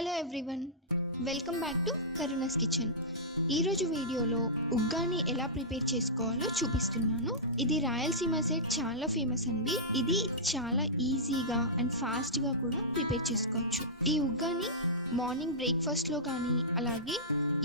Hello everyone, welcome back to Karuna's kitchen. ఈరోజు వీడియోలో ఉగ్గాని ఎలా ప్రిపేర్ చేసుకోవాలో చూపిస్తున్నాను. ఇది రాయలసీమ సైడ్ చాలా ఫేమస్ అండి. ఇది చాలా ఈజీగా అండ్ ఫాస్ట్గా కూడా ప్రిపేర్ చేసుకోవచ్చు. ఈ ఉగ్గాని మార్నింగ్ బ్రేక్ఫాస్ట్లో కానీ అలాగే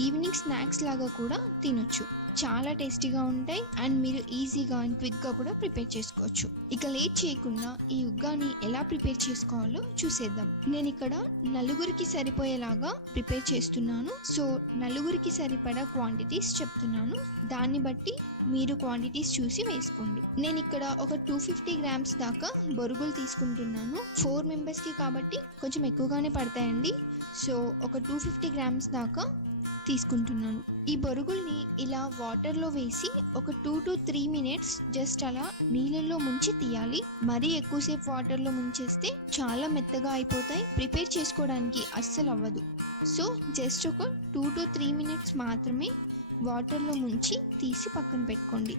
ఈవినింగ్ స్నాక్స్ లాగా కూడా తినొచ్చు. చాలా టేస్టీగా ఉంటాయి అండ్ మీరు ఈజీగా అండ్ క్విక్గా కూడా ప్రిపేర్ చేసుకోవచ్చు. ఇక లేట్ చేయకుండా ఈ ఉగ్గాని ఎలా ప్రిపేర్ చేసుకోవాలో చూసేద్దాం. నేను ఇక్కడ నలుగురికి సరిపోయేలాగా ప్రిపేర్ చేస్తున్నాను. సో నలుగురికి సరిపడా క్వాంటిటీస్ చెప్తున్నాను, దాన్ని బట్టి మీరు క్వాంటిటీస్ చూసి వేసుకోండి. నేను ఇక్కడ ఒక 250 గ్రామ్స్ దాకా బొరుగులు తీసుకుంటున్నాను. 4 మెంబర్స్కి కాబట్టి కొంచెం ఎక్కువగానే పడతాయండి. సో ఒక 250 గ్రామ్స్ దాకా తీసుకుంటున్నాను. ఈ బొరుగుల్ని ఇలా వాటర్లో వేసి ఒక 2 to 3 minutes జస్ట్ అలా నీళ్ళల్లో ముంచి తీయాలి. మరీ ఎక్కువసేపు వాటర్లో ముంచేస్తే చాలా మెత్తగా అయిపోతాయి, ప్రిపేర్ చేసుకోవడానికి అస్సలు అవ్వదు. సో జస్ట్ ఒక 2 to 3 minutes మాత్రమే వాటర్లో ముంచి తీసి పక్కన పెట్టుకోండి.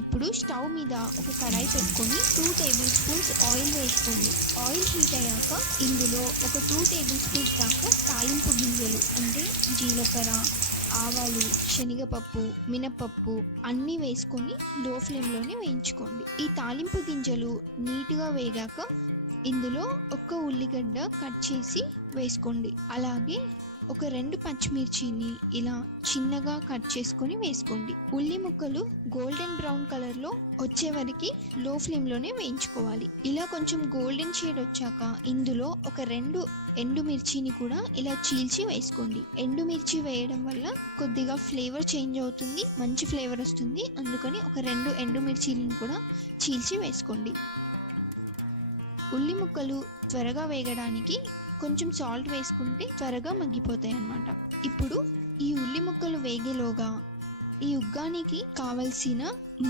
ఇప్పుడు స్టవ్ మీద ఒక కడాయి పెట్టుకొని 2 tablespoons ఆయిల్ వేసుకోండి. ఆయిల్ హీట్ అయ్యాక ఇందులో ఒక 2 tablespoons దాకా తాలింపు గింజలు అంటే జీలకర్ర, ఆవాలు, శనగపప్పు, మినపప్పు అన్నీ వేసుకొని లో ఫ్లేమ్లోనే వేయించుకోండి. ఈ తాలింపు గింజలు నీట్గా వేగాక ఇందులో ఒక ఉల్లిగడ్డ కట్ చేసి వేసుకోండి. అలాగే ఒక 2 పచ్చిమిర్చిని ఇలా చిన్నగా కట్ చేసుకొని వేసుకోండి. ఉల్లి ముక్కలు గోల్డెన్ బ్రౌన్ కలర్లో వచ్చే వరకు లో ఫ్లేమ్లోనే వేయించుకోవాలి. ఇలా కొంచెం గోల్డెన్ షేడ్ వచ్చాక ఇందులో ఒక 2 ఎండుమిర్చిని కూడా ఇలా చీల్చి వేసుకోండి. ఎండుమిర్చి వేయడం వల్ల కొద్దిగా ఫ్లేవర్ చేంజ్ అవుతుంది, మంచి ఫ్లేవర్ వస్తుంది. అందుకని ఒక 2 ఎండుమిర్చిని కూడా చీల్చి వేసుకోండి. ఉల్లి ముక్కలు త్వరగా వేగడానికి కొంచెం సాల్ట్ వేసుకుంటే త్వరగా మగ్గిపోతాయి అన్నమాట. ఇప్పుడు ఈ ఉల్లి ముక్కలు వేగేలోగా ఈ ఉగ్గానికి కావలసిన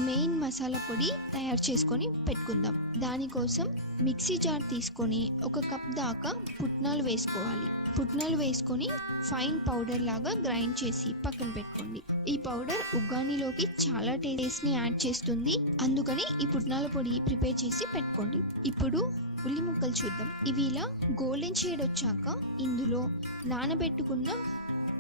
మెయిన్ మసాలా పొడి తయారు చేసుకొని పెట్టుకుందాం. దానికోసం మిక్సీ జార్ తీసుకొని 1 కప్ దాకా పుట్నాలు వేసుకోవాలి. పుట్నాలు వేసుకొని ఫైన్ పౌడర్ లాగా గ్రైండ్ చేసి పక్కన పెట్టుకోండి. ఈ పౌడర్ ఉగ్గానిలోకి చాలా టేస్ట్ని యాడ్ చేస్తుంది, అందుకని ఈ పుట్నాల పొడి ప్రిపేర్ చేసి పెట్టుకోండి. ఇప్పుడు ఉల్లి ముక్కలు చూద్దాం. ఇవి ఇలా గోల్డెన్ షేడ్ వచ్చాక ఇందులో నానబెట్టుకున్న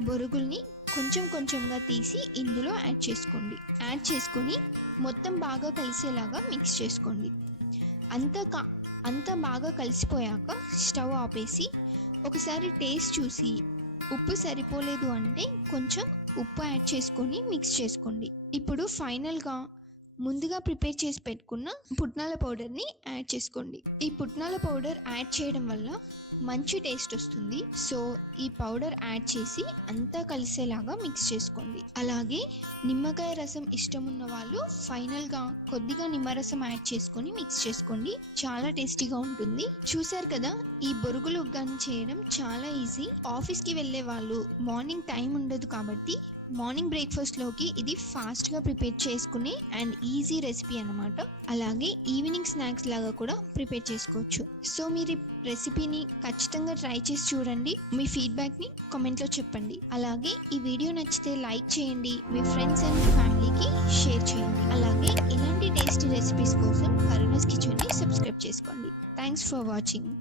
బొరుగుల్ని కొంచెం కొంచెంగా తీసి ఇందులో యాడ్ చేసుకొని మొత్తం బాగా కలిసేలాగా మిక్స్ చేసుకోండి. అంతా బాగా కలిసిపోయాక స్టవ్ ఆపేసి ఒకసారి టేస్ట్ చూసి ఉప్పు సరిపోలేదు అంటే కొంచెం ఉప్పు యాడ్ చేసుకొని మిక్స్ చేసుకోండి. ఇప్పుడు ఫైనల్గా ముందుగా ప్రిపేర్ చేసి పెట్టుకున్న పుట్నాల పౌడర్ని యాడ్ చేసుకోండి. ఈ పుట్నాల పౌడర్ యాడ్ చేయడం వల్ల మంచి టేస్ట్ వస్తుంది. సో ఈ పౌడర్ యాడ్ చేసి అంతా కలిసేలాగా మిక్స్ చేసుకోండి. అలాగే నిమ్మకాయ రసం ఇష్టం ఉన్న వాళ్ళు ఫైనల్గా కొద్దిగా నిమ్మరసం యాడ్ చేసుకొని మిక్స్ చేసుకోండి, చాలా టేస్టీగా ఉంటుంది. చూసారు కదా, ఈ బొరుగులు ఉగ్గాని చేయడం చాలా ఈజీ. ఆఫీస్కి వెళ్ళే వాళ్ళు మార్నింగ్ టైం ఉండదు కాబట్టి మార్నింగ్ బ్రేక్ఫాస్ట్లోకి ఇది ఫాస్ట్గా ప్రిపేర్ చేసుకునే అండ్ ఈజీ రెసిపీ అన్నమాట. అలాగే ఈవినింగ్ స్నాక్స్ లాగా కూడా ప్రిపేర్ చేసుకోవచ్చు. సో మీరు ఈ రెసిపీని ఖచ్చితంగా ట్రై చేసి చూడండి. మీ ఫీడ్బ్యాక్ని కామెంట్లో చెప్పండి. అలాగే ఈ వీడియో నచ్చితే లైక్ చేయండి, మీ ఫ్రెండ్స్ అండ్ ఫ్యామిలీకి షేర్ చేయండి. అలాగే ఇలాంటి టేస్టీ రెసిపీస్ కోసం కరుణాస్ కిచెన్ని సబ్స్క్రైబ్ చేసుకోండి. Thanks for watching.